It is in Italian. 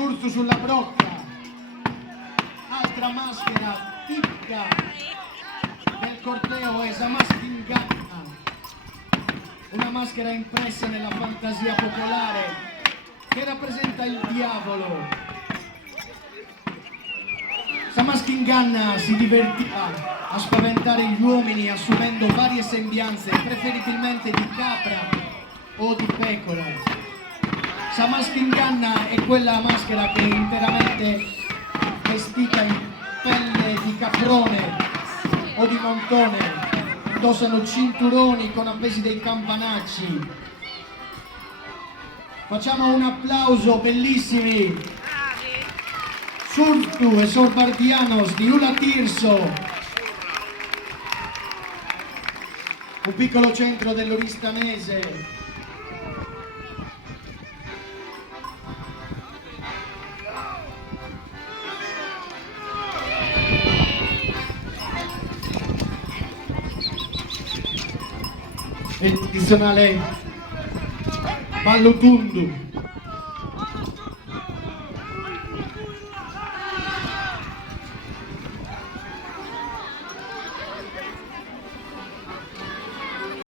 Surtu sulla brocca, altra maschera tipica del corteo è Samaskin Ganna, una maschera impressa nella fantasia popolare che rappresenta il diavolo. Samaskin Ganna si divertiva a spaventare gli uomini assumendo varie sembianze, preferibilmente di capra o di pecora. Samaskin Ganna è quella maschera che è interamente vestita in pelle di caprone o di montone, indossano cinturoni con appesi dei campanacci. Facciamo un applauso, bellissimi! Surtu e Sorbardianos di Ula Tirso, un piccolo centro dell'Oristanese. Il tradizionale ballo tundu.